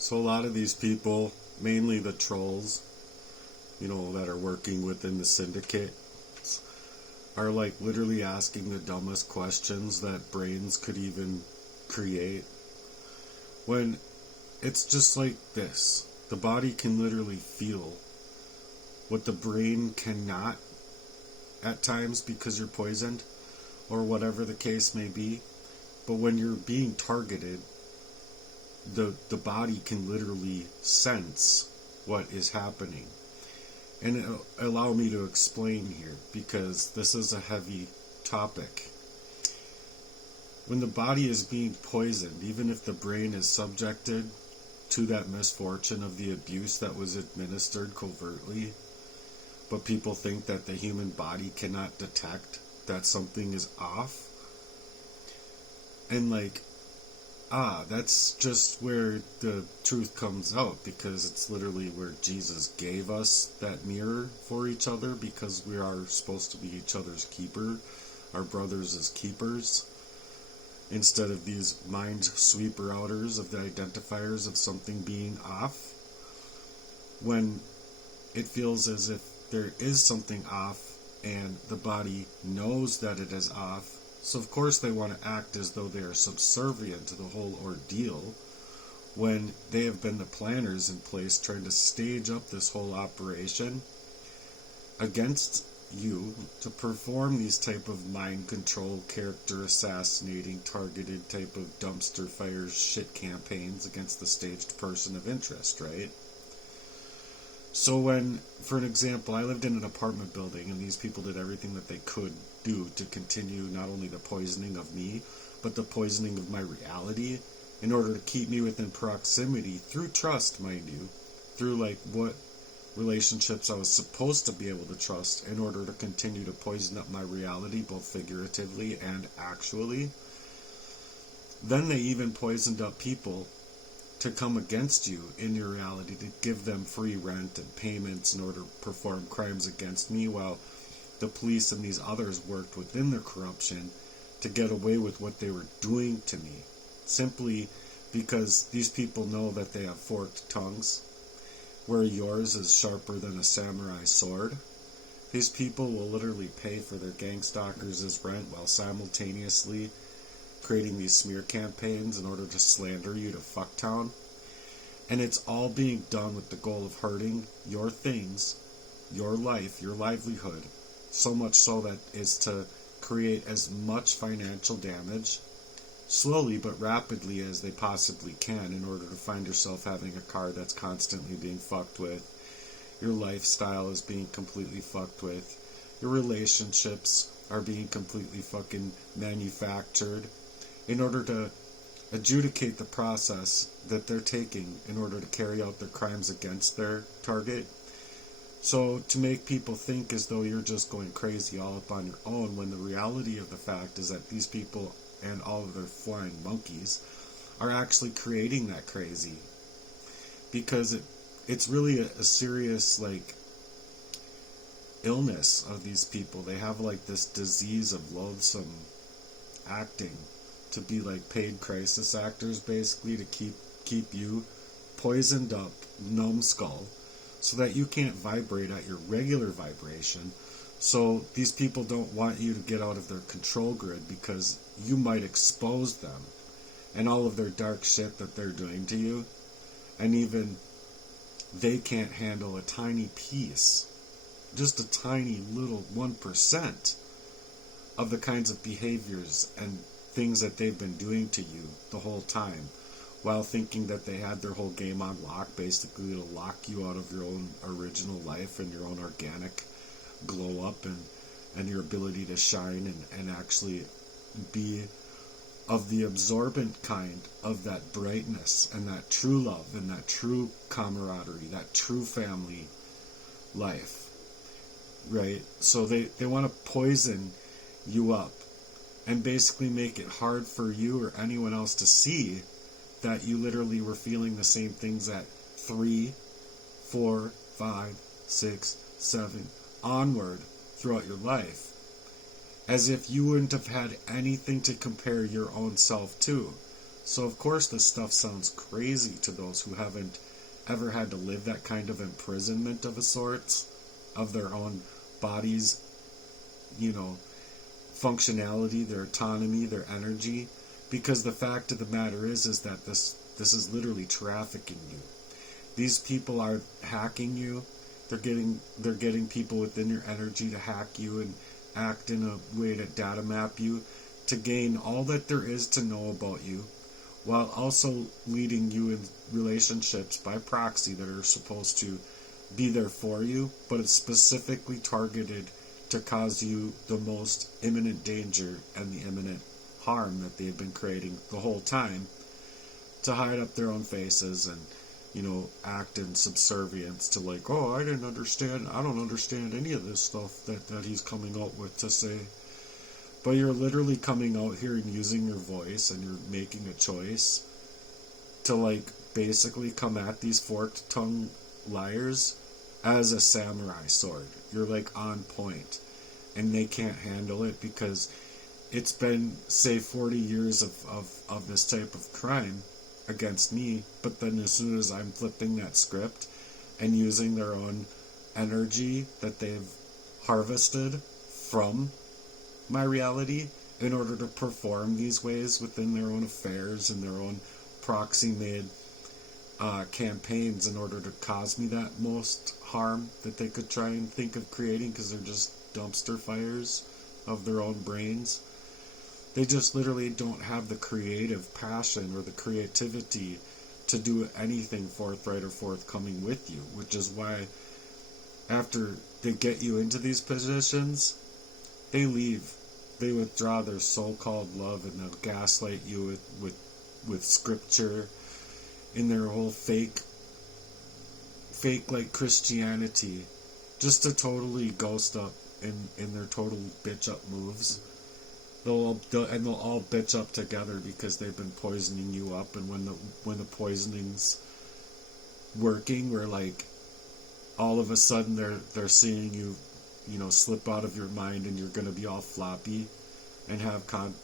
So a lot of these people, mainly the trolls, that are working within the syndicate, are like literally asking the dumbest questions that brains could even create. When it's just like this. The body can literally feel what the brain cannot at times because you're poisoned or whatever the case may be. But when you're being targeted, the body can literally sense what is happening. And allow me to explain here, because this is a heavy topic. When the body is being poisoned, even if the brain is subjected to that misfortune of the abuse that was administered covertly, but people think that the human body cannot detect that something is off. And that's just where the truth comes out, because it's literally where Jesus gave us that mirror for each other, because we are supposed to be each other's keeper, our brothers as keepers, instead of these mind sweeper outers of the identifiers of something being off. When it feels as if there is something off and the body knows that it is off, so of course they want to act as though they are subservient to the whole ordeal, when they have been the planners in place trying to stage up this whole operation against you to perform these type of mind control, character assassinating, targeted type of dumpster fire shit campaigns against the staged person of interest, right? So when, for an example, I lived in an apartment building and these people did everything that they could do to continue not only the poisoning of me, but the poisoning of my reality, in order to keep me within proximity through trust, mind you, through what relationships I was supposed to be able to trust in order to continue to poison up my reality, both figuratively and actually. Then they even poisoned up people to come against you in your reality, to give them free rent and payments in order to perform crimes against me, while the police and these others worked within their corruption to get away with what they were doing to me, simply because these people know that they have forked tongues, where yours is sharper than a samurai sword. These people will literally pay for their gang stalkers as rent while simultaneously creating these smear campaigns in order to slander you to fucktown. And it's all being done with the goal of hurting your things, your life, your livelihood, so much so that is to create as much financial damage slowly but rapidly as they possibly can, in order to find yourself having a car that's constantly being fucked with, your lifestyle is being completely fucked with, your relationships are being completely fucking manufactured, in order to adjudicate the process that they're taking in order to carry out their crimes against their target. So to make people think as though you're just going crazy all up on your own, when the reality of the fact is that these people and all of their flying monkeys are actually creating that crazy. Because it's really a serious illness of these people. They have this disease of loathsome acting, to be paid crisis actors, basically, to keep you poisoned up, numbskull, so that you can't vibrate at your regular vibration. So these people don't want you to get out of their control grid, because you might expose them and all of their dark shit that they're doing to you. And even they can't handle a tiny piece, just a tiny little 1% of the kinds of behaviors and things that they've been doing to you the whole time, while thinking that they had their whole game on lock, basically to lock you out of your own original life and your own organic glow up and your ability to shine and actually be of the absorbent kind of that brightness and that true love and that true camaraderie, that true family life, right? So they want to poison you up and basically make it hard for you or anyone else to see that you literally were feeling the same things at 3, 4, 5, 6, 7 onward throughout your life, as if you wouldn't have had anything to compare your own self to. So of course this stuff sounds crazy to those who haven't ever had to live that kind of imprisonment of a sort, of their own bodies, you know, functionality, their autonomy, their energy, because the fact of the matter is that this is literally trafficking you. These people are hacking you. They're getting people within your energy to hack you and act in a way to data map you, to gain all that there is to know about you, while also leading you in relationships by proxy that are supposed to be there for you, but it's specifically targeted to cause you the most imminent danger and the imminent harm that they've been creating the whole time, to hide up their own faces and, you know, act in subservience to like, oh, I don't understand any of this stuff that he's coming out with to say. But you're literally coming out here and using your voice, and you're making a choice to like basically come at these forked tongue liars as a samurai sword. You're like on point, and they can't handle it because it's been, say, 40 years of this type of crime against me, but then as soon as I'm flipping that script and using their own energy that they've harvested from my reality in order to perform these ways within their own affairs and their own proxy-made campaigns in order to cause me that most harm that they could try and think of creating, because they're just dumpster fires of their own brains. They just literally don't have the creative passion or the creativity to do anything forthright or forthcoming with you, which is why after they get you into these positions, they leave. They withdraw their so-called love, and they'll gaslight you with scripture in their whole fake like Christianity, just to totally ghost up in their total bitch up moves. They'll all bitch up together because they've been poisoning you up, and when the poisoning's working, where like all of a sudden they're seeing you, you know, slip out of your mind, and you're gonna be all floppy and have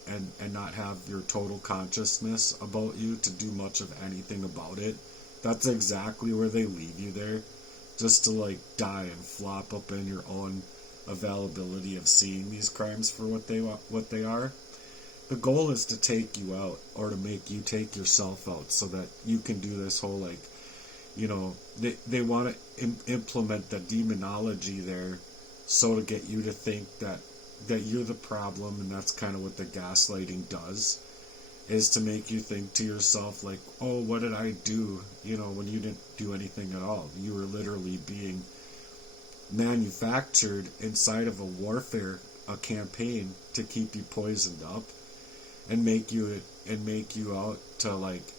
and not have your total consciousness about you to do much of anything about it. That's exactly where they leave you there, just to like die and flop up in your own availability of seeing these crimes for what they are. The goal is to take you out, or to make you take yourself out, so that you can do this whole like, you know, they want to implement the demonology there, so to get you to think that you're the problem. And that's kind of what the gaslighting does, is to make you think to yourself like, oh, what did I do, you know, when you didn't do anything at all. You were literally being manufactured inside of a campaign to keep you poisoned up and make you out to like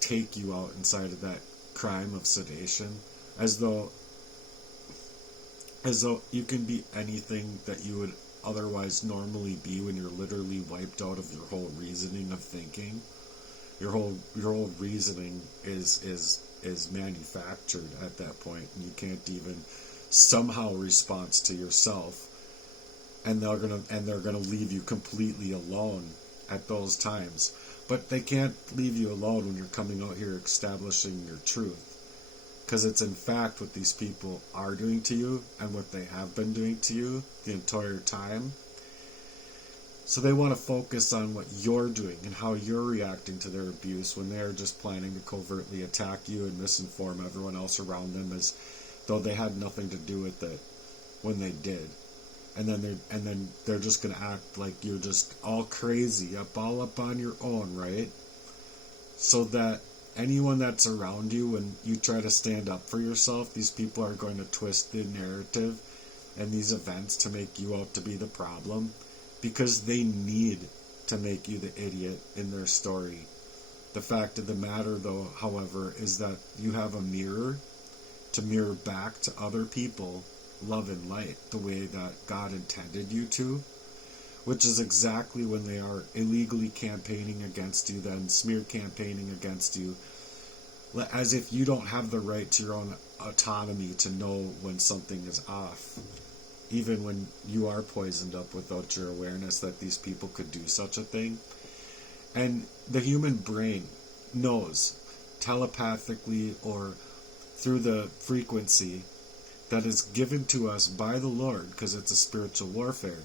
take you out inside of that crime of sedation, as though you can be anything that you would otherwise normally be when you're literally wiped out of your whole reasoning of thinking. Your whole reasoning is manufactured at that point, and you can't even somehow respond to yourself, and they're gonna leave you completely alone at those times. But they can't leave you alone when you're coming out here establishing your truth, because it's in fact what these people are doing to you and what they have been doing to you the entire time. So they want to focus on what you're doing and how you're reacting to their abuse, when they're just planning to covertly attack you and misinform everyone else around them as though they had nothing to do with it when they did. And then they're just gonna act like you're just all crazy, all up on your own, right? So that anyone that's around you, when you try to stand up for yourself, these people are going to twist the narrative and these events to make you out to be the problem, because they need to make you the idiot in their story. The fact of the matter, though, however, is that you have a mirror to mirror back to other people love and light the way that God intended you to, which is exactly when they are illegally campaigning against you, then smear campaigning against you, as if you don't have the right to your own autonomy to know when something is off, even when you are poisoned up without your awareness that these people could do such a thing. And the human brain knows telepathically or through the frequency that is given to us by the Lord, because it's a spiritual warfare,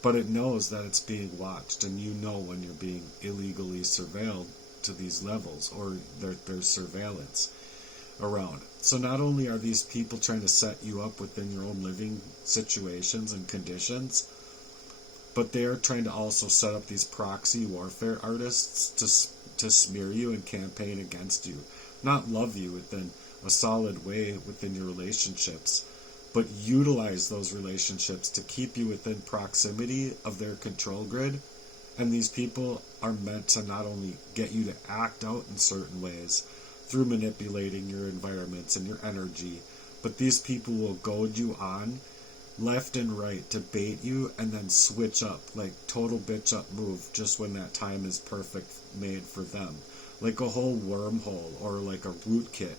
but it knows that it's being watched, and you know when you're being illegally surveilled to these levels, or there's surveillance around. So not only are these people trying to set you up within your own living situations and conditions, but they are trying to also set up these proxy warfare artists to smear you and campaign against you. Not love you within a solid way within your relationships, but utilize those relationships to keep you within proximity of their control grid. And these people are meant to not only get you to act out in certain ways through manipulating your environments and your energy, but these people will goad you on left and right to bait you and then switch up, like total bitch up move just when that time is perfect made for them. Like a whole wormhole or like a rootkit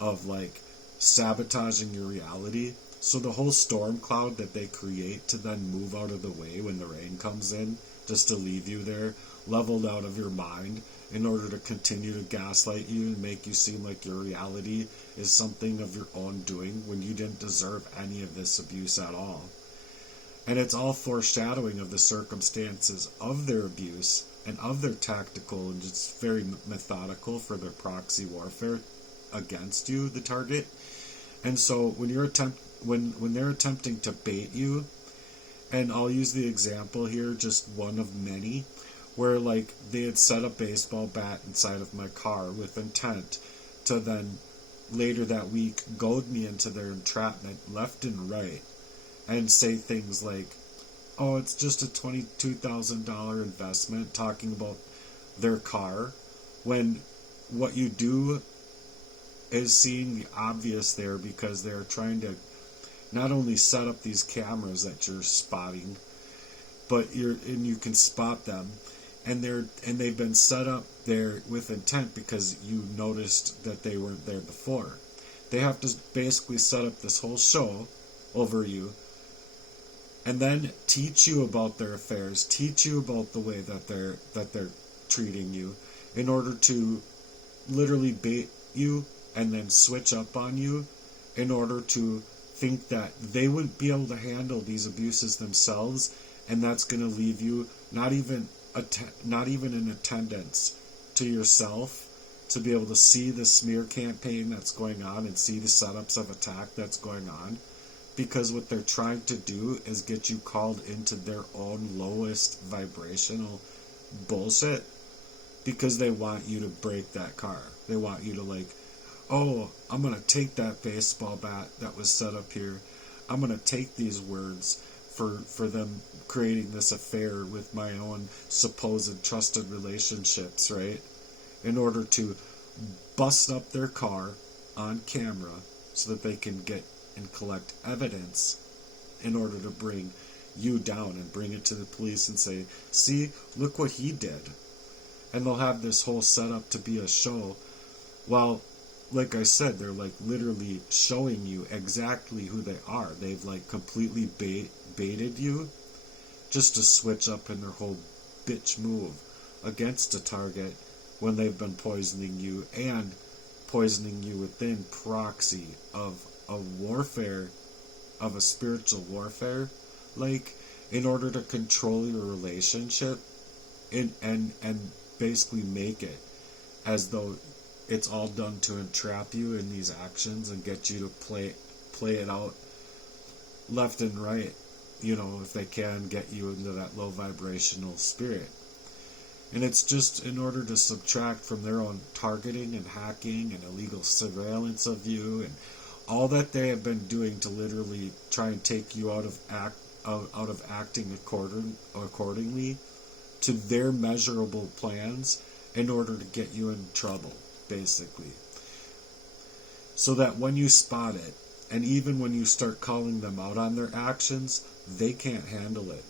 of like sabotaging your reality. So the whole storm cloud that they create to then move out of the way when the rain comes in, just to leave you there, leveled out of your mind, in order to continue to gaslight you and make you seem like your reality is something of your own doing when you didn't deserve any of this abuse at all. And it's all foreshadowing of the circumstances of their abuse and of their tactical and just very methodical for their proxy warfare against you, the target. And so when they're attempting to bait you, and I'll use the example here, just one of many, where like they had set a baseball bat inside of my car with intent to then later that week goad me into their entrapment left and right and say things like, oh, it's just a $22,000 investment, talking about their car, when what you do is seeing the obvious there, because they're trying to not only set up these cameras that you're spotting, but you can spot them, and they've been set up there with intent because you noticed that they weren't there before. They have to basically set up this whole show over you, and then teach you about their affairs, teach you about the way that they're treating you, in order to literally bait you and then switch up on you, in order to think that they wouldn't be able to handle these abuses themselves, and that's going to leave you not even in attendance to yourself to be able to see the smear campaign that's going on and see the setups of attack that's going on, because what they're trying to do is get you called into their own lowest vibrational bullshit, because they want you to break that car. They want you to like, oh, I'm going to take that baseball bat that was set up here. I'm going to take these words for them creating this affair with my own supposed trusted relationships, right? In order to bust up their car on camera so that they can get and collect evidence in order to bring you down and bring it to the police and say, see, look what he did. And they'll have this whole setup to be a show. While, like I said, they're like literally showing you exactly who they are. They've like completely baited you just to switch up in their whole bitch move against a target when they've been poisoning you, and poisoning you within proxy of a warfare, of a spiritual warfare, like in order to control your relationship and basically make it as though it's all done to entrap you in these actions and get you to play it out left and right, you know, if they can get you into that low vibrational spirit. And it's just in order to subtract from their own targeting and hacking and illegal surveillance of you and all that they have been doing to literally try and take you out of acting accordingly to their measurable plans in order to get you in trouble, basically. So that when you spot it, and even when you start calling them out on their actions, they can't handle it.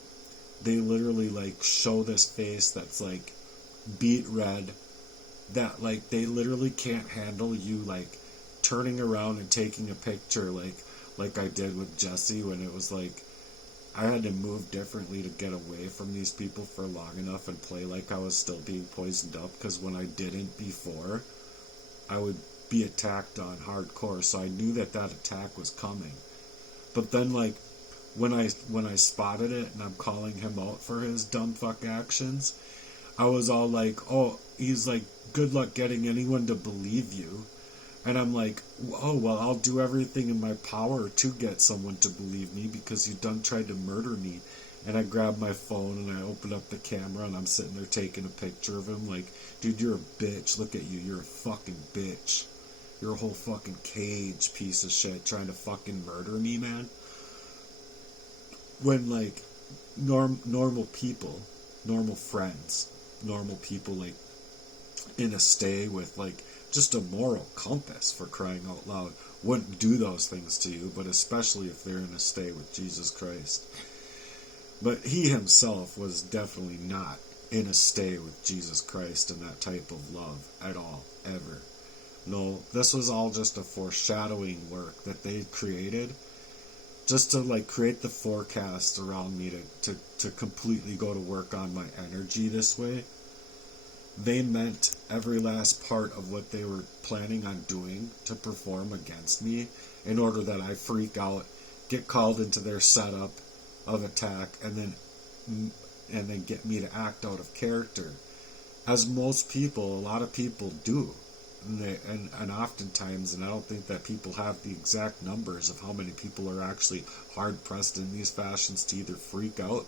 They literally like show this face that's like beet red, that like they literally can't handle you like turning around and taking a picture like I did with Jesse, when it was like I had to move differently to get away from these people for long enough and play like I was still being poisoned up, because when I didn't before, I would be attacked on hardcore, so I knew that that attack was coming. But then, like, when I spotted it and I'm calling him out for his dumb fuck actions, I was all like, oh, he's like, good luck getting anyone to believe you. And I'm like, oh, well, I'll do everything in my power to get someone to believe me, because you done tried to murder me. And I grab my phone and I open up the camera and I'm sitting there taking a picture of him like, dude, you're a bitch. Look at you. You're a fucking bitch. You're a whole fucking cage piece of shit trying to fucking murder me, man. When, like, normal people, normal friends, normal people, like, in a stay with, like, just a moral compass, for crying out loud, wouldn't do those things to you, but especially if they're in a stay with Jesus Christ. But he himself was definitely not in a stay with Jesus Christ and that type of love at all, ever. No, this was all just a foreshadowing work that they created just to, like, create the forecast around me to completely go to work on my energy this way. They meant every last part of what they were planning on doing to perform against me, in order that I freak out, get called into their setup of attack, and then get me to act out of character, as most people, a lot of people do. And oftentimes, and I don't think that people have the exact numbers of how many people are actually hard pressed in these fashions to either freak out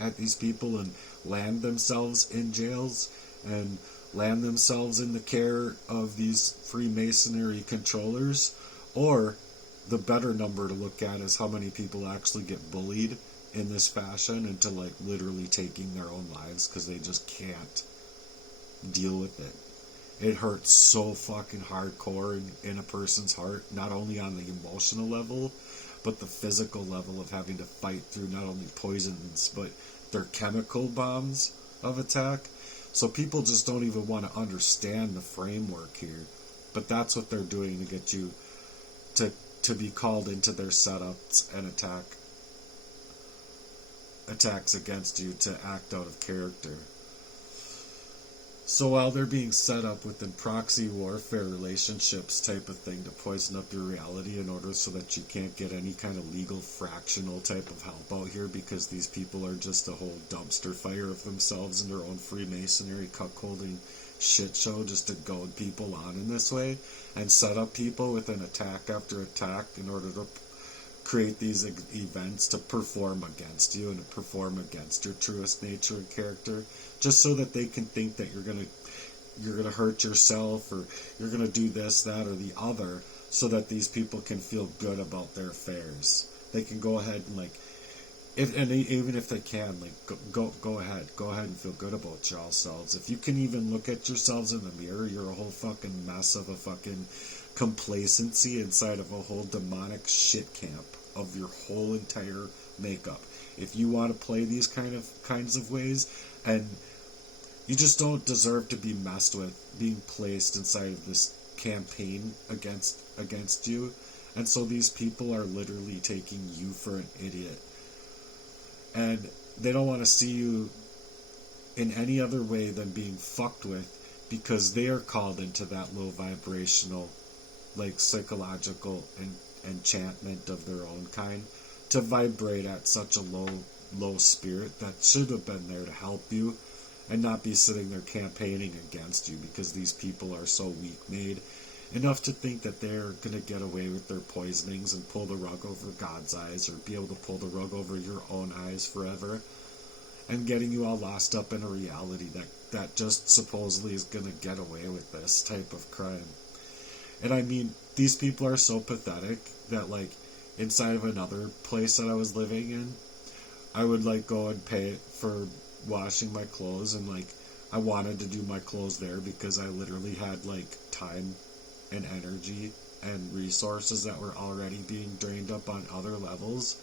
at these people and land themselves in jails and land themselves in the care of these Freemasonry controllers, or the better number to look at is how many people actually get bullied in this fashion into, like, literally taking their own lives because they just can't deal with it. It hurts so fucking hardcore in a person's heart, not only on the emotional level, but the physical level of having to fight through not only poisons, but their chemical bombs of attack. So people just don't even want to understand the framework here. But that's what they're doing to get you to be called into their setups and attacks against you to act out of character. So while they're being set up within proxy warfare relationships type of thing to poison up your reality in order so that you can't get any kind of legal fractional type of help out here, because these people are just a whole dumpster fire of themselves in their own Freemasonry cuckolding shit show, just to goad people on in this way and set up people with an attack after attack in order to create these events to perform against you and to perform against your truest nature and character, just so that they can think that you're gonna hurt yourself, or you're gonna do this, that, or the other, so that these people can feel good about their affairs. They can go ahead and, like, even if they can, like, go ahead and feel good about yourselves. If you can even look at yourselves in the mirror, you're a whole fucking mess of a fucking complacency inside of a whole demonic shit camp of your whole entire makeup. If you want to play these kinds of ways, and you just don't deserve to be messed with, being placed inside of this campaign against you. And so these people are literally taking you for an idiot. And they don't want to see you in any other way than being fucked with, because they are called into that low vibrational, like, psychological enchantment of their own kind, to vibrate at such a low spirit that should have been there to help you and not be sitting there campaigning against you, because these people are so weak-made enough to think that they're going to get away with their poisonings and pull the rug over God's eyes, or be able to pull the rug over your own eyes forever, and getting you all lost up in a reality that just supposedly is going to get away with this type of crime. And I mean, these people are so pathetic that, like, inside of another place that I was living in, I would, like, go and pay for washing my clothes, and, like, I wanted to do my clothes there because I literally had, like, time and energy and resources that were already being drained up on other levels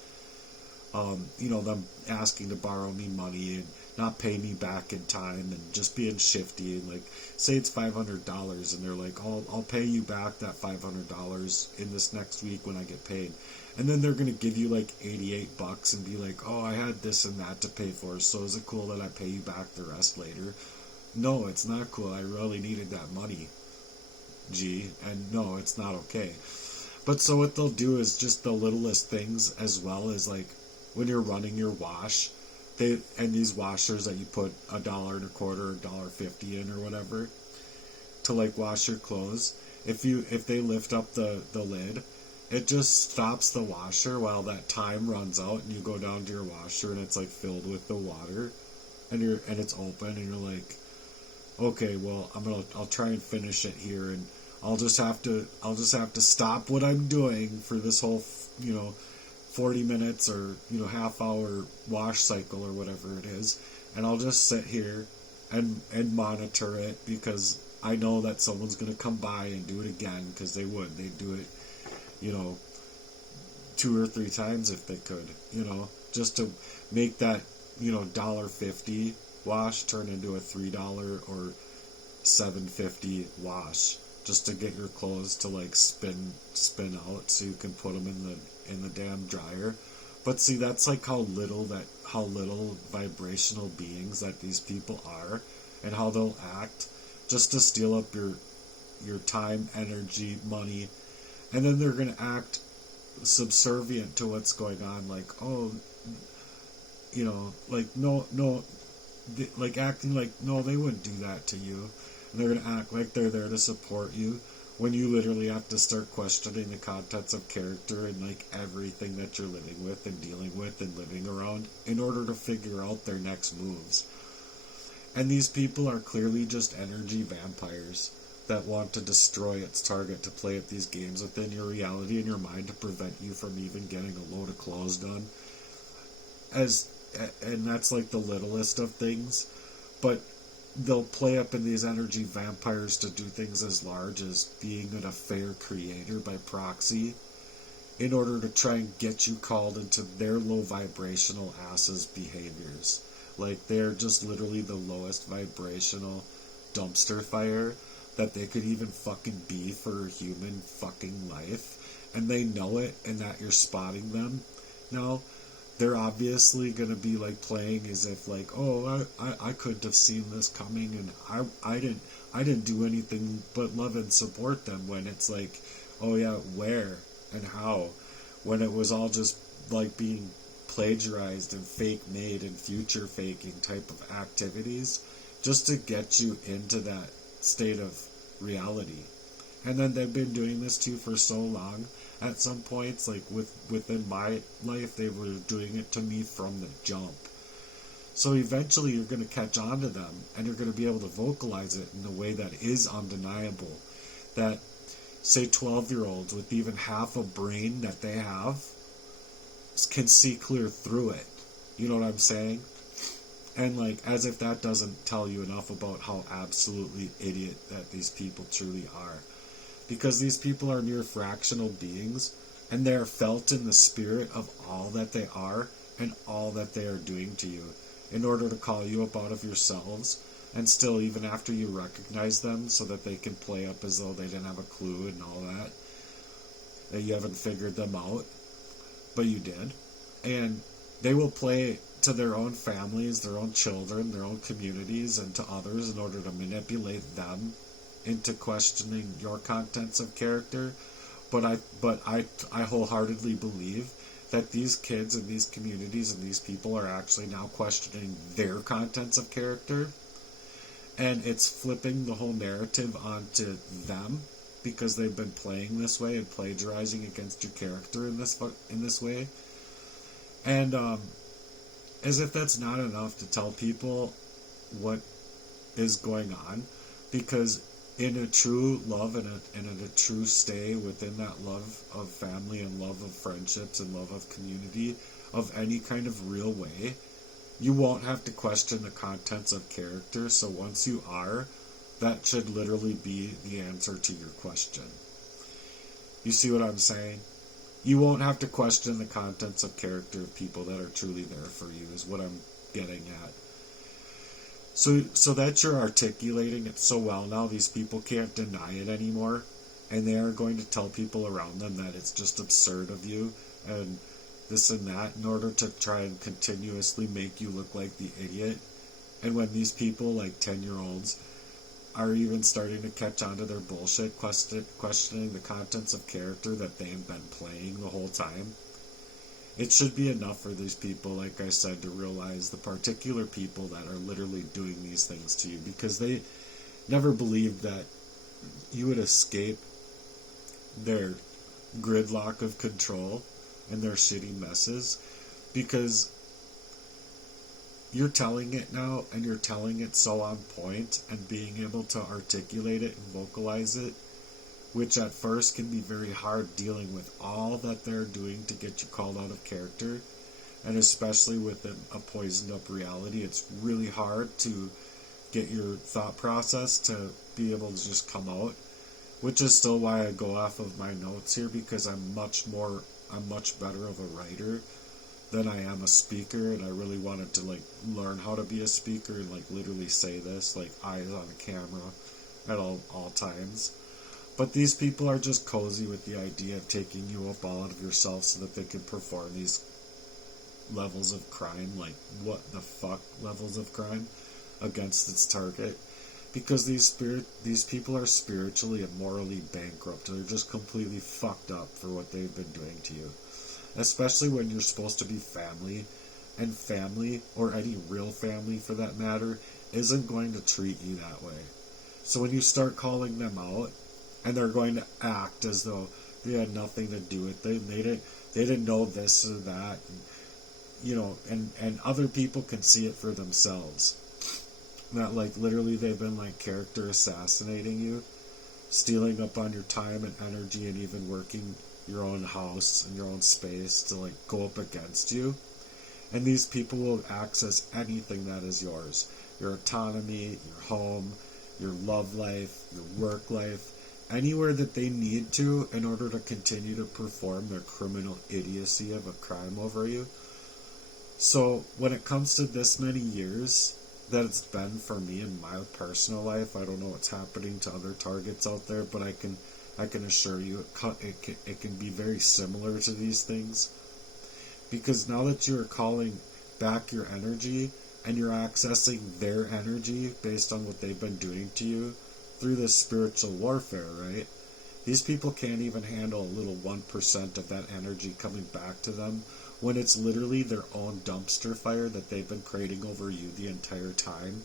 them asking to borrow me money and not pay me back in time and just being shifty. And like, say it's $500 and they're like, I'll pay you back that $500 in this next week when I get paid. And then they're going to give you like $88 and be like, oh, I had this and that to pay for, so is it cool that I pay you back the rest later? No, it's not cool. I really needed that money, G. And no, it's not okay. But so what they'll do is just the littlest things, as well as like when you're running your wash, and these washers that you put $1.25, $1.50 in or whatever to like wash your clothes. If they lift up the lid, it just stops the washer while that time runs out, and you go down to your washer and it's like filled with the water, and it's open, and you're like, okay, well I'll try and finish it here, and I'll just have to stop what I'm doing for this whole 40 minutes or half hour wash cycle or whatever it is, and I'll just sit here and monitor it, because I know that someone's going to come by and do it again, because they'd do it 2 or 3 times if they could, just to make that $1.50 wash turn into a $3 or $7.50 wash, just to get your clothes to like spin out so you can put them in the damn dryer. But see, that's like how little vibrational beings that these people are, and how they'll act just to steal up your time, energy, money, and then they're going to act subservient to what's going on, like, oh, like, no, like acting like, no, they wouldn't do that to you. And they're going to act like they're there to support you, when you literally have to start questioning the contents of character and like everything that you're living with and dealing with and living around in order to figure out their next moves. And these people are clearly just energy vampires that want to destroy its target to play at these games within your reality and your mind to prevent you from even getting a load of clothes done. And that's like the littlest of things, but they'll play up in these energy vampires to do things as large as being an affair creator by proxy, in order to try and get you called into their low vibrational asses behaviors. Like, they're just literally the lowest vibrational dumpster fire that they could even fucking be for human fucking life, and they know it, and that you're spotting them. Now, they're obviously going to be like playing as if like, oh, I couldn't have seen this coming, and I didn't do anything but love and support them, when it's like, oh yeah, where and how, when it was all just like being plagiarized and fake made and future faking type of activities, just to get you into that state of reality. And then they've been doing this too for so long. At some points, like within my life, they were doing it to me from the jump. So eventually you're going to catch on to them, and you're going to be able to vocalize it in a way that is undeniable. That, say, 12-year-olds with even half a brain that they have can see clear through it. You know what I'm saying? And like, as if that doesn't tell you enough about how absolutely idiot that these people truly are. Because these people are mere fractional beings, and they are felt in the spirit of all that they are and all that they are doing to you, in order to call you up out of yourselves, and still, even after you recognize them, so that they can play up as though they didn't have a clue and all that you haven't figured them out, but you did. And they will play to their own families, their own children, their own communities, and to others in order to manipulate them into questioning your contents of character. But I wholeheartedly believe that these kids and these communities and these people are actually now questioning their contents of character, and it's flipping the whole narrative onto them, because they've been playing this way and plagiarizing against your character in this way. And as if that's not enough to tell people what is going on, because in a true love and in a true stay within that love of family and love of friendships and love of community of any kind of real way, you won't have to question the contents of character. So once you are, that should literally be the answer to your question. You see what I'm saying? you won't have to question the contents of character of people that are truly there for you, is what I'm getting at. So that you're articulating it so well now, these people can't deny it anymore, and they are going to tell people around them that it's just absurd of you and this and that in order to try and continuously make you look like the idiot. And when these people, like 10-year-olds, are even starting to catch on to their bullshit, questioning the contents of character that they've been playing the whole time, it should be enough for these people, like I said, to realize the particular people that are literally doing these things to you, because they never believed that you would escape their gridlock of control and their shitty messes, because you're telling it now, and you're telling it so on point, and being able to articulate it and vocalize it, which at first can be very hard dealing with all that they're doing to get you called out of character, and especially with a poisoned up reality, it's really hard to get your thought process to be able to just come out, which is still why I go off of my notes here, because I'm much better of a writer than I am a speaker, and I really wanted to like learn how to be a speaker and like literally say this, like eyes on the camera at all times. But these people are just cozy with the idea of taking you up all out of yourself so that they can perform these levels of crime, like what the fuck levels of crime against its target. Because these people are spiritually and morally bankrupt. They're just completely fucked up for what they've been doing to you. Especially when you're supposed to be family, and family, or any real family for that matter, isn't going to treat you that way. So when you start calling them out, and they're going to act as though they had nothing to do with it, they didn't know this or that, and other people can see it for themselves. That like literally they've been like character assassinating you, stealing up on your time and energy, and even working your own house and your own space to like go up against you. And these people will access anything that is yours: your autonomy, your home, your love life, your work life, anywhere that they need to in order to continue to perform their criminal idiocy of a crime over you. So when it comes to this many years that it's been for me in my personal life, I don't know what's happening to other targets out there, but I can assure you it can be very similar to these things. Because now that you're calling back your energy, and you're accessing their energy based on what they've been doing to you through this spiritual warfare, right? These people can't even handle a little 1% of that energy coming back to them, when it's literally their own dumpster fire that they've been creating over you the entire time.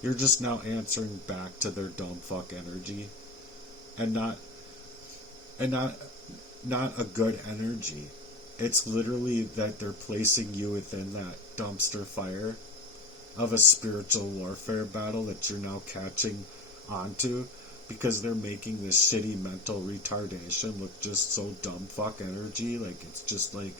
You're just now answering back to their dumb fuck energy, and not a good energy. It's literally that they're placing you within that dumpster fire of a spiritual warfare battle that you're now catching onto, because they're making this shitty mental retardation look just so dumb fuck energy. Like, it's just like,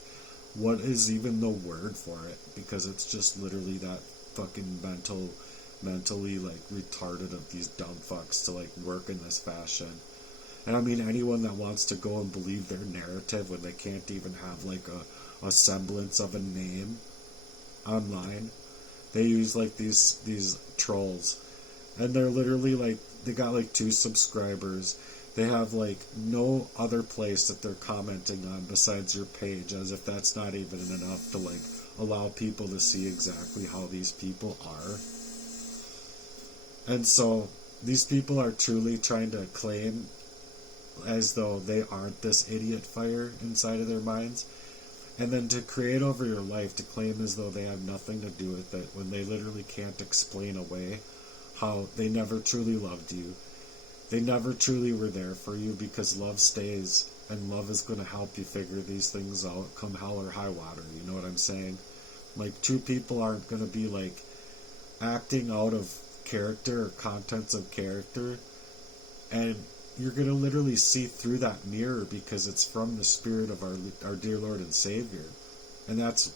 what is even the word for it? Because it's just literally that fucking mentally like retarded of these dumb fucks to like work in this fashion. And I mean, anyone that wants to go and believe their narrative when they can't even have like a semblance of a name online, they use like these trolls, and they're literally like, they got like 2 subscribers. They have like no other place that they're commenting on besides your page, as if that's not even enough to like allow people to see exactly how these people are. And so these people are truly trying to claim as though they aren't this idiot fire inside of their minds, and then to create over your life to claim as though they have nothing to do with it, when they literally can't explain away how they never truly loved you. They never truly were there for you, because love stays, and love is going to help you figure these things out come hell or high water. You know what I'm saying? Like, true people aren't going to be like acting out of character or contents of character, and you're going to literally see through that mirror, because it's from the spirit of our dear Lord and Savior. And that's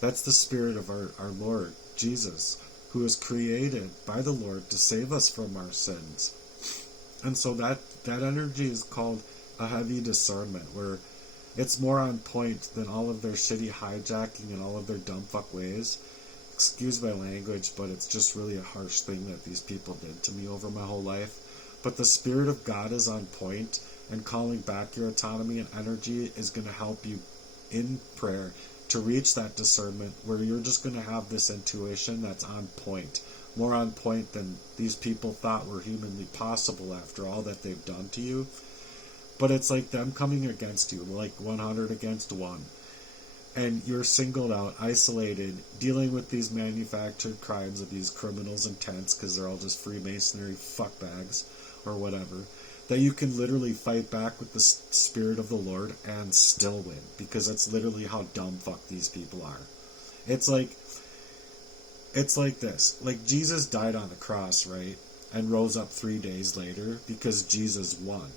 the spirit of our Lord Jesus, who was created by the Lord to save us from our sins. And so that energy is called a heavy discernment, where It's more on point than all of their shitty hijacking and all of their dumb fuck ways. Excuse my language, but it's just really a harsh thing that these people did to me over my whole life. But the Spirit of God is on point, and calling back your autonomy and energy is going to help you in prayer to reach that discernment where you're just going to have this intuition that's on point. More on point than these people thought were humanly possible after all that they've done to you. But it's like them coming against you, like 100 against 1. And you're singled out, isolated, dealing with these manufactured crimes of these criminals and tents, because they're all just Freemasonry fuckbags or whatever, that you can literally fight back with the Spirit of the Lord and still win, because that's literally how dumb fuck these people are. It's like this. Like, Jesus died on the cross, right? And rose up 3 days later because Jesus won.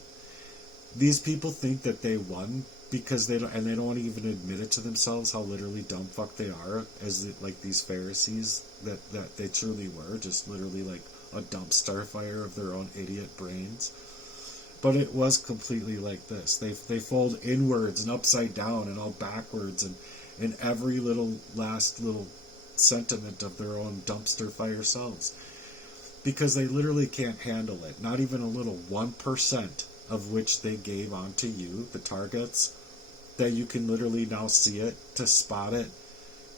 These people think that they won because they don't even admit it to themselves how literally dumb fuck they are, as like these Pharisees that they truly were, just literally like a dumpster fire of their own idiot brains. But it was completely like this. They fold inwards and upside down and all backwards, and in every last little sentiment of their own dumpster fire selves, because they literally can't handle it. Not even a little 1% of which they gave onto you, the targets, that you can literally now see it, to spot it,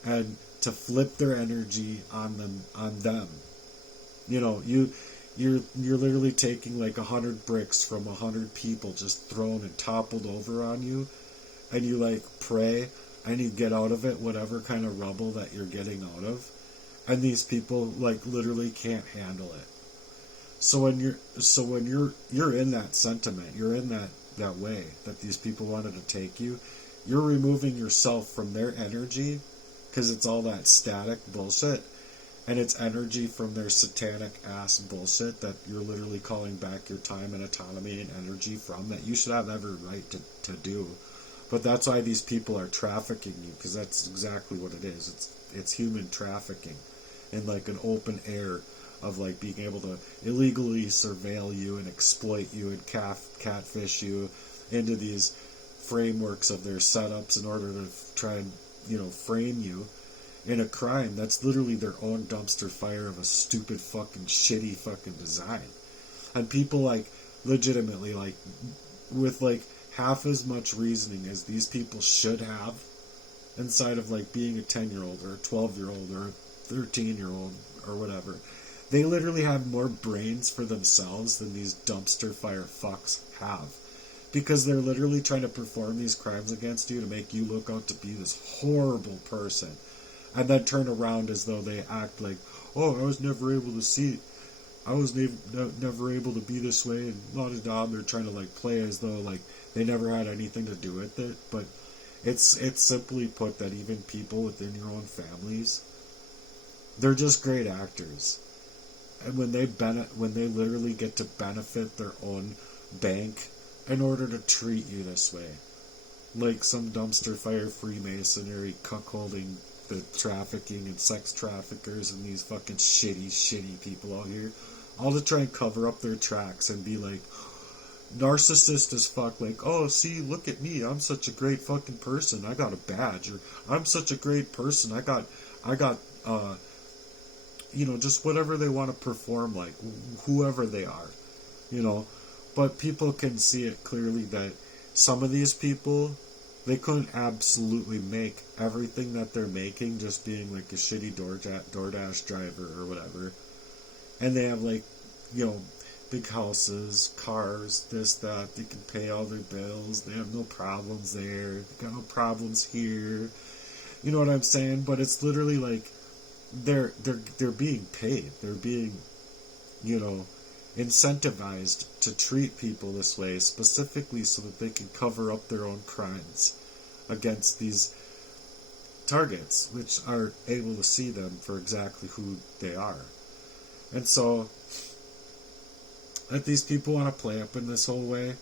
and to flip their energy on them. You know, you're literally taking like 100 bricks from 100 people just thrown and toppled over on you, and you like pray and you get out of it whatever kind of rubble that you're getting out of, and these people like literally can't handle it. So when you're in that sentiment, you're in that way that these people wanted to take you, you're removing yourself from their energy, because it's all that static bullshit, and it's energy from their satanic ass bullshit that you're literally calling back your time and autonomy and energy from, that you should have every right to do. But that's why these people are trafficking you, because that's exactly what it is. It's human trafficking in like an open air of like being able to illegally surveil you and exploit you and catfish you into these frameworks of their setups in order to try and, you know, frame you in a crime that's literally their own dumpster fire of a stupid fucking shitty fucking design. And people like legitimately like with like half as much reasoning as these people should have inside of like being a 10-year-old or a 12-year-old or a 13-year-old or whatever. They literally have more brains for themselves than these dumpster fire fucks have. Because they're literally trying to perform these crimes against you to make you look out to be this horrible person. And then turn around as though they act like, oh, I was never able to see it. I was never able to be this way, and la-da-da. They're trying to like play as though like they never had anything to do with it. But it's simply put that even people within your own families, they're just great actors. And when they literally get to benefit their own bank in order to treat you this way, like some dumpster fire Freemasonry cuckolding the trafficking and sex traffickers and these fucking shitty people out here, all to try and cover up their tracks and be like narcissist as fuck, like, oh, see, look at me, I'm such a great fucking person, I got a badge, or I'm such a great person, I got you know, just whatever they want to perform like, whoever they are, you know. But people can see it clearly that some of these people, they couldn't absolutely make everything that they're making just being like a shitty DoorDash driver or whatever. And they have like, you know, big houses, cars, this, that, they can pay all their bills, they have no problems there, they got no problems here. You know what I'm saying? But it's literally like, they're being paid. They're being, you know, incentivized to treat people this way, specifically so that they can cover up their own crimes against these targets, which are able to see them for exactly who they are. And so, that these people want to play up in this whole way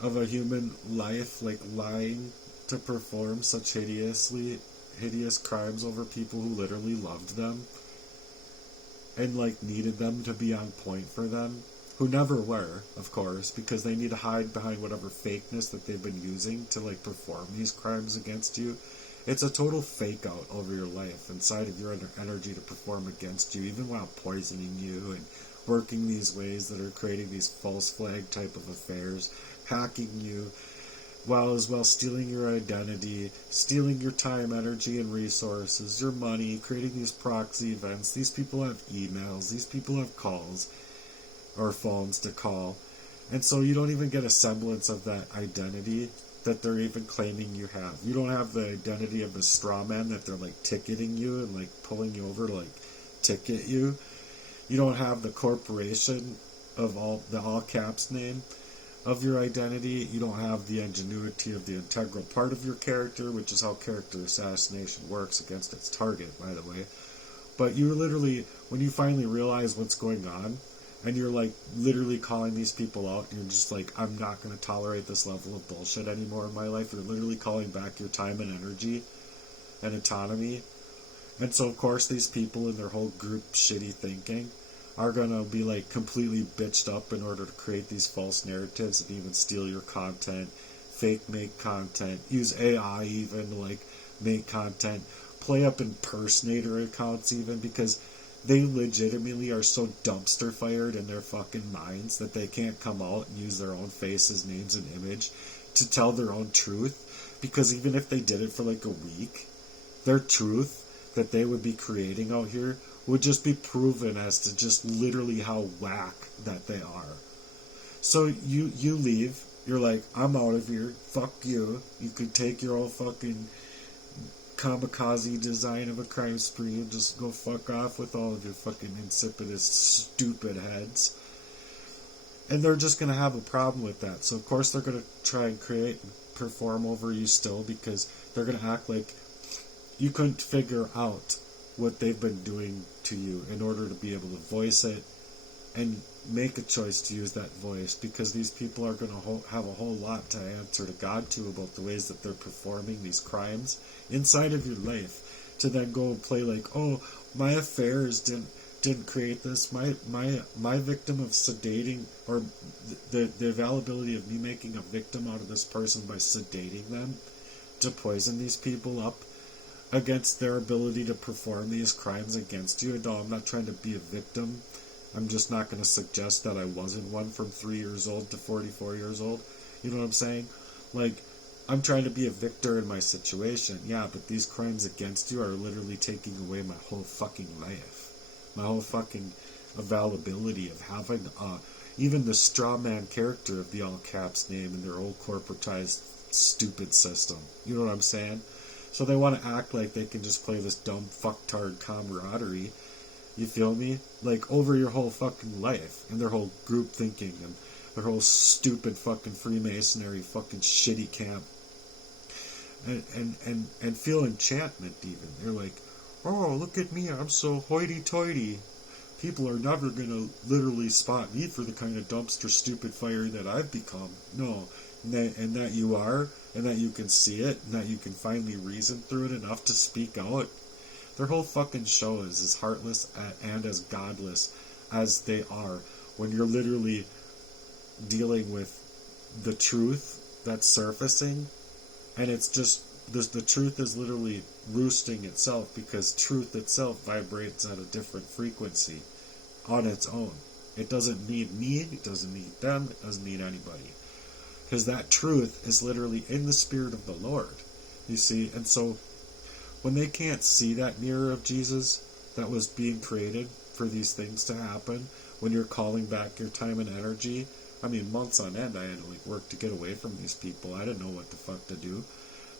of a human life, like lying to perform such hideous crimes over people who literally loved them and like needed them to be on point for them, who never were, of course, because they need to hide behind whatever fakeness that they've been using to like perform these crimes against you. It's a total fake out over your life inside of your energy to perform against you, even while poisoning you and working these ways that are creating these false flag type of affairs, hacking you, while as well stealing your identity, stealing your time, energy, and resources, your money, creating these proxy events. These people have emails, these people have calls or phones to call, and so you don't even get a semblance of that identity that they're even claiming you have. You don't have the identity of the straw man that they're like ticketing you and like pulling you over to like ticket you. You don't have the corporation of all caps name of your identity. You don't have the ingenuity of the integral part of your character, which is how character assassination works against its target, by the way. But you literally, when you finally realize what's going on, and you're like literally calling these people out, and you're just like, I'm not going to tolerate this level of bullshit anymore in my life. You're literally calling back your time and energy and autonomy. And so, of course, these people in their whole group shitty thinking are going to be like completely bitched up in order to create these false narratives and even steal your content, fake make content, use AI even to like make content, play up impersonator accounts even, because they legitimately are so dumpster fired in their fucking minds that they can't come out and use their own faces, names, and image to tell their own truth. Because even if they did it for like a week, their truth that they would be creating out here would just be proven as to just literally how whack that they are. So you leave, you're like, I'm out of here, fuck you. You could take your old fucking kamikaze design of a crime spree and just go fuck off with all of your fucking insipidous, stupid heads. And they're just going to have a problem with that. So, of course, they're going to try and perform over you still, because they're going to act like you couldn't figure out what they've been doing to you in order to be able to voice it and make a choice to use that voice, because these people are going to have a whole lot to answer to God to about the ways that they're performing these crimes inside of your life, to then go and play like, oh, my affairs didn't create this, my victim of sedating, or the availability of me making a victim out of this person by sedating them to poison these people up against their ability to perform these crimes against you. No, I'm not trying to be a victim. I'm just not going to suggest that I wasn't one from 3 years old to 44 years old. You know what I'm saying? Like, I'm trying to be a victor in my situation. Yeah, but these crimes against you are literally taking away my whole fucking life. My whole fucking availability of having even the straw man character of the all caps name in their old corporatized stupid system. You know what I'm saying? So they want to act like they can just play this dumb fucktard camaraderie. You feel me? Like, over your whole fucking life, and their whole group thinking, and their whole stupid fucking Freemasonry fucking shitty camp. And feel enchantment even. They're like, oh, look at me, I'm so hoity-toity. People are never gonna literally spot me for the kind of dumpster stupid fire that I've become. No. And that you are, and that you can see it, and that you can finally reason through it enough to speak out. Their whole fucking show is as heartless and as godless as they are when you're literally dealing with the truth that's surfacing, and it's just, the truth is literally roosting itself, because truth itself vibrates at a different frequency on its own. It doesn't need me, it doesn't need them, it doesn't need anybody. Because that truth is literally in the Spirit of the Lord, you see. And so when they can't see that mirror of Jesus that was being created for these things to happen, when you're calling back your time and energy, I mean, months on end I had to like work to get away from these people. I didn't know what the fuck to do.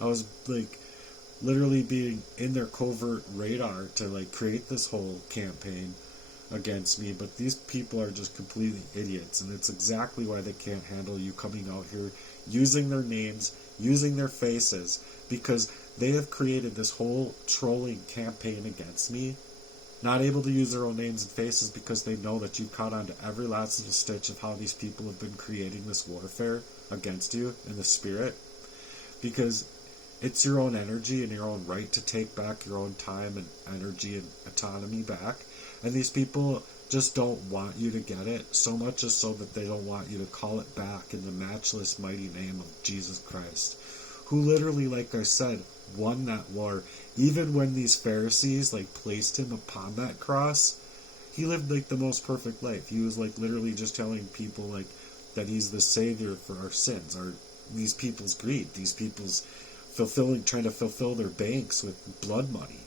I was like literally being in their covert radar to like create this whole campaign against me, but these people are just completely idiots, and it's exactly why they can't handle you coming out here using their names, using their faces, because they have created this whole trolling campaign against me, not able to use their own names and faces because they know that you've caught on to every last little stitch of how these people have been creating this warfare against you in the spirit, because it's your own energy and your own right to take back your own time and energy and autonomy back. And these people just don't want you to get it, so much as so that they don't want you to call it back in the matchless mighty name of Jesus Christ, who literally, like I said, won that war. Even when these Pharisees like placed him upon that cross, he lived like the most perfect life. He was like literally just telling people like that he's the savior for our sins, our these people's greed, these people's trying to fulfill their banks with blood money.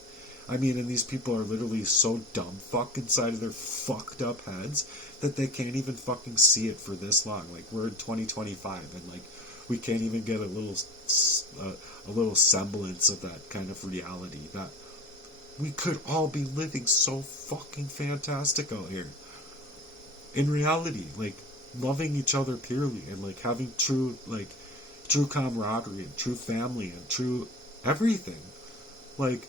I mean, and these people are literally so dumb fuck inside of their fucked up heads that they can't even fucking see it for this long. Like, we're in 2025 and like we can't even get a little semblance of that kind of reality, that we could all be living so fucking fantastic out here in reality, like loving each other purely and like having true camaraderie and true family and true everything. Like,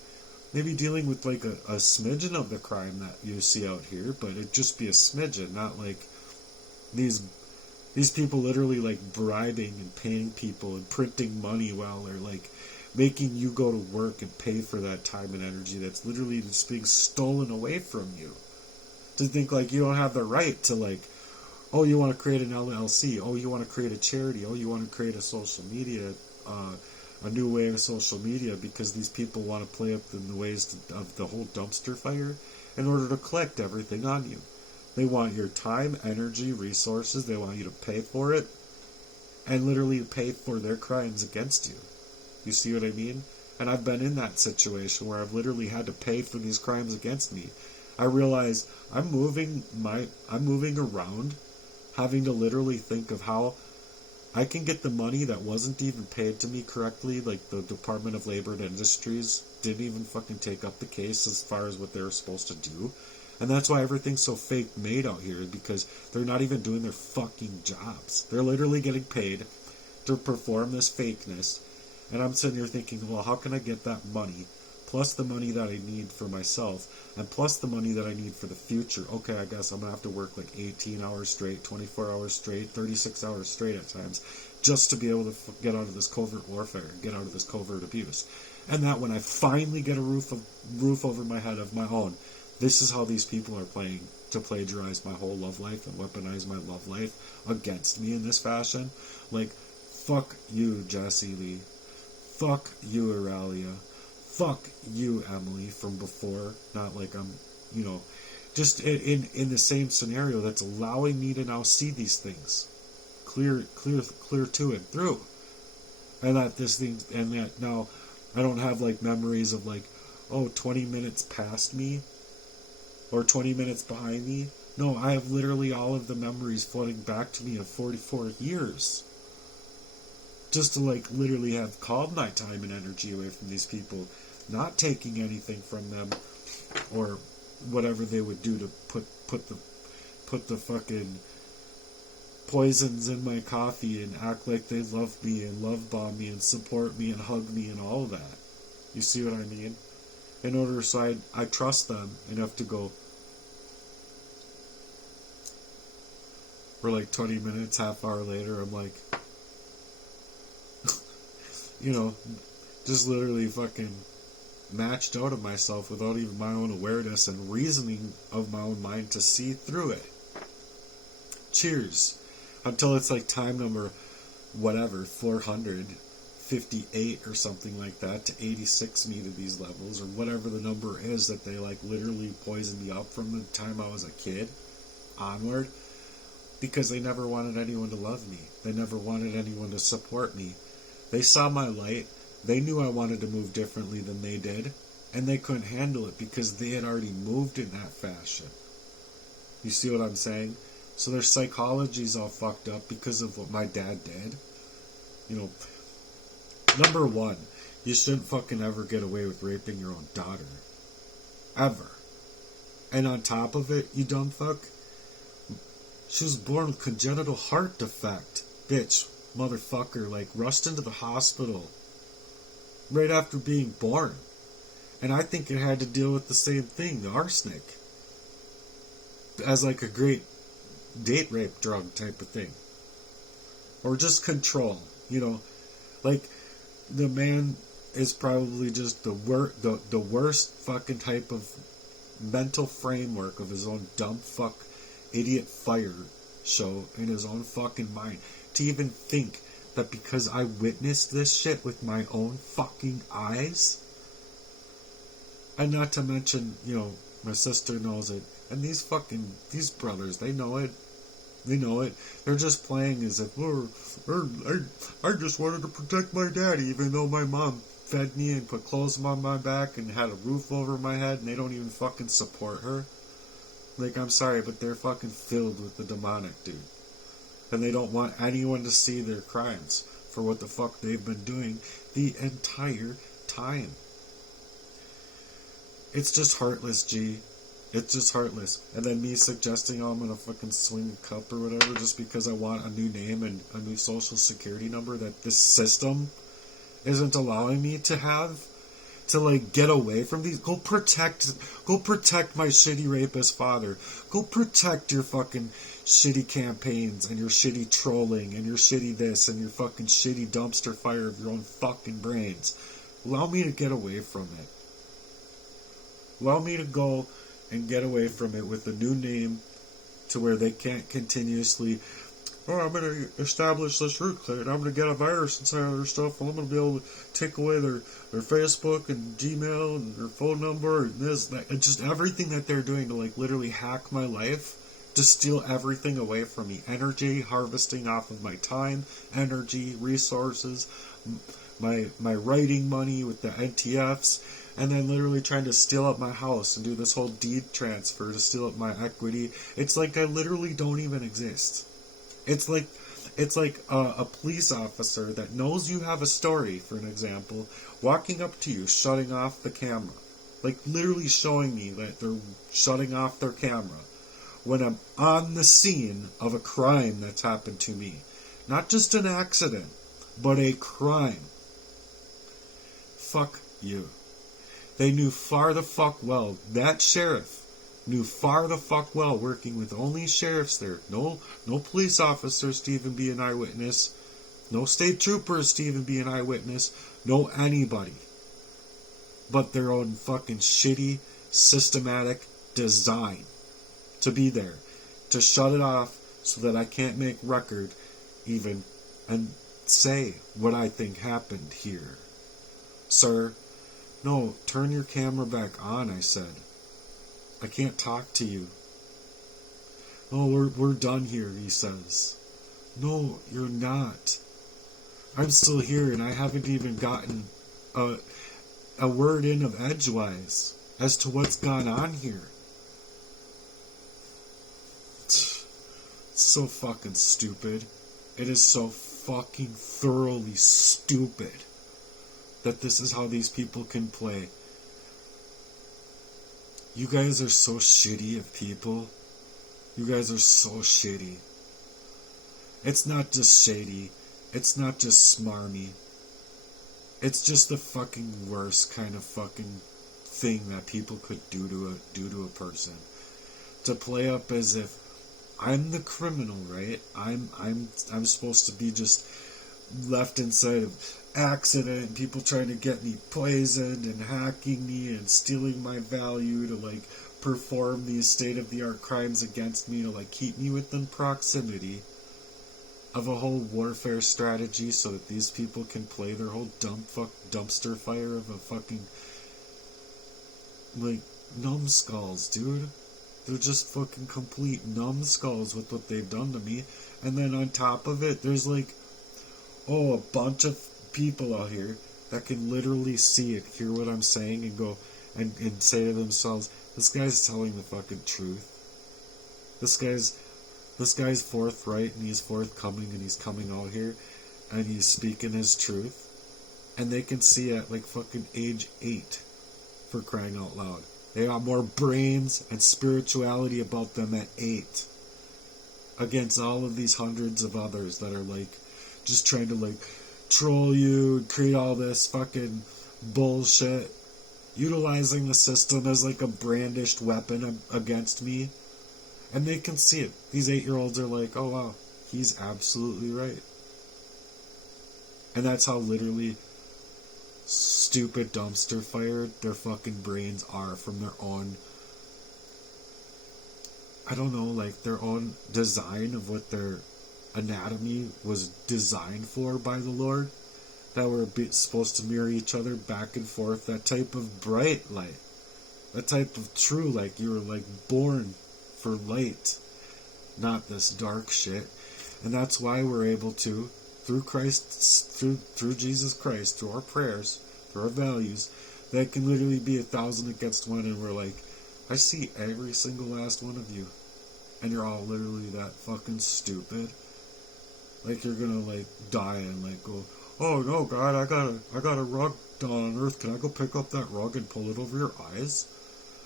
maybe dealing with like a smidgen of the crime that you see out here, but it'd just be a smidgen, not like these people literally like bribing and paying people and printing money while they're like making you go to work and pay for that time and energy that's literally just being stolen away from you. To think like you don't have the right to like, oh, you want to create an LLC, oh, you want to create a charity, oh, you want to create a social media, a new way of social media, because these people want to play up in the ways of the whole dumpster fire in order to collect everything on you. They want your time, energy, resources, they want you to pay for it, and literally pay for their crimes against you. You see what I mean? And I've been in that situation where I've literally had to pay for these crimes against me. I realize I'm moving around, having to literally think of how I can get the money that wasn't even paid to me correctly. Like, the Department of Labor and Industries didn't even fucking take up the case as far as what they were supposed to do. And that's why everything's so fake made out here, because they're not even doing their fucking jobs. They're literally getting paid to perform this fakeness. And I'm sitting here thinking, well, how can I get that money, plus the money that I need for myself, and plus the money that I need for the future? Okay, I guess I'm going to have to work like 18 hours straight, 24 hours straight, 36 hours straight at times, just to be able to get out of this covert warfare, get out of this covert abuse. And that when I finally get a roof over my head of my own, this is how these people are playing to plagiarize my whole love life and weaponize my love life against me in this fashion. Like, fuck you, Jesse Lee. Fuck you, Aurelia. Fuck you, Emily, from before. Not like I'm, just in the same scenario that's allowing me to now see these things clear to and through. And that now I don't have like memories of like, oh, 20 minutes past me or 20 minutes behind me. No, I have literally all of the memories flooding back to me of 44 years. Just to like literally have called my time and energy away from these people, not taking anything from them or whatever they would do to put the fucking poisons in my coffee and act like they love me and love bomb me and support me and hug me and all of that. You see what I mean? In order, so I trust them enough to go for like 20 minutes, half hour later, I'm like, just literally fucking matched out of myself without even my own awareness and reasoning of my own mind to see through it. Cheers. Until it's like time number, whatever, 458 or something like that to 86 me to these levels, or whatever the number is that they like literally poisoned me up from the time I was a kid onward, because they never wanted anyone to love me. They never wanted anyone to support me. They saw my light. They knew I wanted to move differently than they did, and they couldn't handle it because they had already moved in that fashion. You see what I'm saying? So their psychology's all fucked up because of what my dad did. Number one, you shouldn't fucking ever get away with raping your own daughter. Ever. And on top of it, you dumb fuck, she was born with congenital heart defect. Bitch, motherfucker, like rushed into the hospital right after being born. And I think it had to deal with the same thing, the arsenic, as like a great date rape drug type of thing. Or just control, like the man is probably just the worst fucking type of mental framework of his own dumb fuck idiot fire show in his own fucking mind to even think that because I witnessed this shit with my own fucking eyes, and not to mention, my sister knows it, and these brothers, they know it. They know it. They're just playing as if, I just wanted to protect my daddy, even though my mom fed me and put clothes on my back and had a roof over my head, and they don't even fucking support her. Like, I'm sorry, but they're fucking filled with the demonic, dude. And they don't want anyone to see their crimes for what the fuck they've been doing the entire time. It's just heartless, G. It's just heartless. And then me suggesting, I'm gonna fucking swing a cup or whatever just because I want a new name and a new social security number that this system isn't allowing me to have, to like get away from these. Go protect my shitty rapist father. Go protect your fucking shitty campaigns and your shitty trolling and your shitty this and your fucking shitty dumpster fire of your own fucking brains. Allow me to get away from it. Allow me to go and get away from it with a new name to where they can't continuously, I'm going to establish this root clear and I'm going to get a virus inside of their stuff and I'm going to be able to take away their Facebook and Gmail and their phone number and this, that, and just everything that they're doing to like literally hack my life, to steal everything away from me. Energy, harvesting off of my time, energy, resources, my writing money with the NTFs, and then literally trying to steal up my house and do this whole deed transfer to steal up my equity. It's like I literally don't even exist. It's like a police officer that knows you have a story, for an example, walking up to you, shutting off the camera. Like literally showing me that they're shutting off their camera when I'm on the scene of a crime that's happened to me. Not just an accident, but a crime. Fuck you. They knew far the fuck well, that sheriff knew far the fuck well, working with only sheriffs there. No police officers to even be an eyewitness. No state troopers to even be an eyewitness. No anybody. But their own fucking shitty, systematic design to be there. To shut it off so that I can't make record even and say what I think happened here. Sir, no, turn your camera back on, I said. I can't talk to you. Oh, we're done here, he says. No, you're not. I'm still here and I haven't even gotten a word in of edgewise as to what's gone on here. It's so fucking stupid. It is so fucking thoroughly stupid that this is how these people can play. You guys are so shitty of people. You guys are so shitty. It's not just shady. It's not just smarmy. It's just the fucking worst kind of fucking thing that people could do to a person. To play up as if I'm the criminal, right? I'm supposed to be just left inside of accident, people trying to get me poisoned and hacking me and stealing my value to like perform these state-of-the-art crimes against me to like keep me within proximity of a whole warfare strategy so that these people can play their whole dumpster fire of a fucking like numbskulls, dude. They're just fucking complete numbskulls with what they've done to me. And then on top of it, there's like a bunch of people out here that can literally see it, hear what I'm saying, and go and say to themselves, this guy's telling the fucking truth. This guy's forthright and he's forthcoming and he's coming out here and he's speaking his truth. And they can see at like fucking age 8, for crying out loud. They got more brains and spirituality about them at 8 against all of these hundreds of others that are like just trying to like troll you and create all this fucking bullshit, utilizing the system as like a brandished weapon against me. And they can see it. These 8-year-olds are like, oh wow, he's absolutely right. And that's how literally stupid dumpster fired their fucking brains are from their own I don't know, like their own design of what their anatomy was designed for by the Lord, that were supposed to mirror each other back and forth, that type of bright light, that type of true, like you were like born for light, not this dark shit. And that's why we're able to, through Christ, through Jesus Christ, through our prayers, through our values, that can literally be 1,000 against one, and we're like, I see every single last one of you, and you're all literally that fucking stupid. Like you're gonna like die and like go, oh no, God, I got a rug down on earth. Can I go pick up that rug and pull it over your eyes?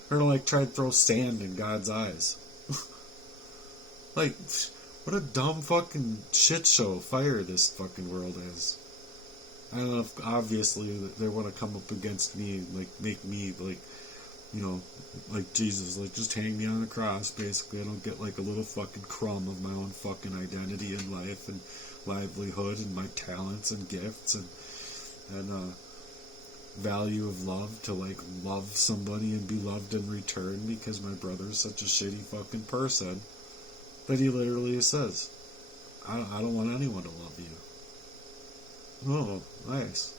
Or like try to throw sand in God's eyes. Like, what a dumb fucking shit show fire this fucking world is. I don't know if obviously they want to come up against me, like make me like, you know, like Jesus, like just hang me on a cross. Basically, I don't get like a little fucking crumb of my own fucking identity in life and livelihood and my talents and gifts and value of love to like love somebody and be loved in return, because my brother's such a shitty fucking person that he literally says, I don't want anyone to love you. Oh, nice.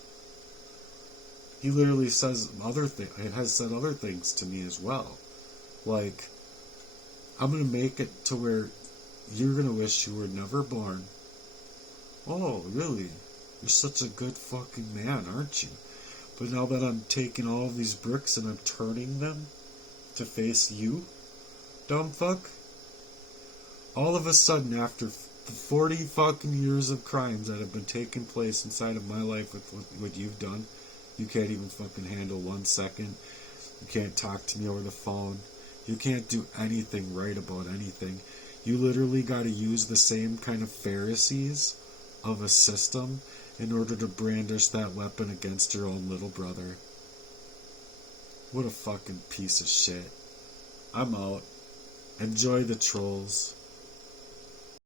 He literally says has said other things to me as well. Like, I'm gonna make it to where you're gonna wish you were never born. Oh, really? You're such a good fucking man, aren't you? But now that I'm taking all of these bricks and I'm turning them to face you, dumb fuck, all of a sudden, after the 40 fucking years of crimes that have been taking place inside of my life with what you've done, you can't even fucking handle 1 second. You can't talk to me over the phone. You can't do anything right about anything. You literally got to use the same kind of Pharisees of a system in order to brandish that weapon against your own little brother. What a fucking piece of shit. I'm out. Enjoy the trolls.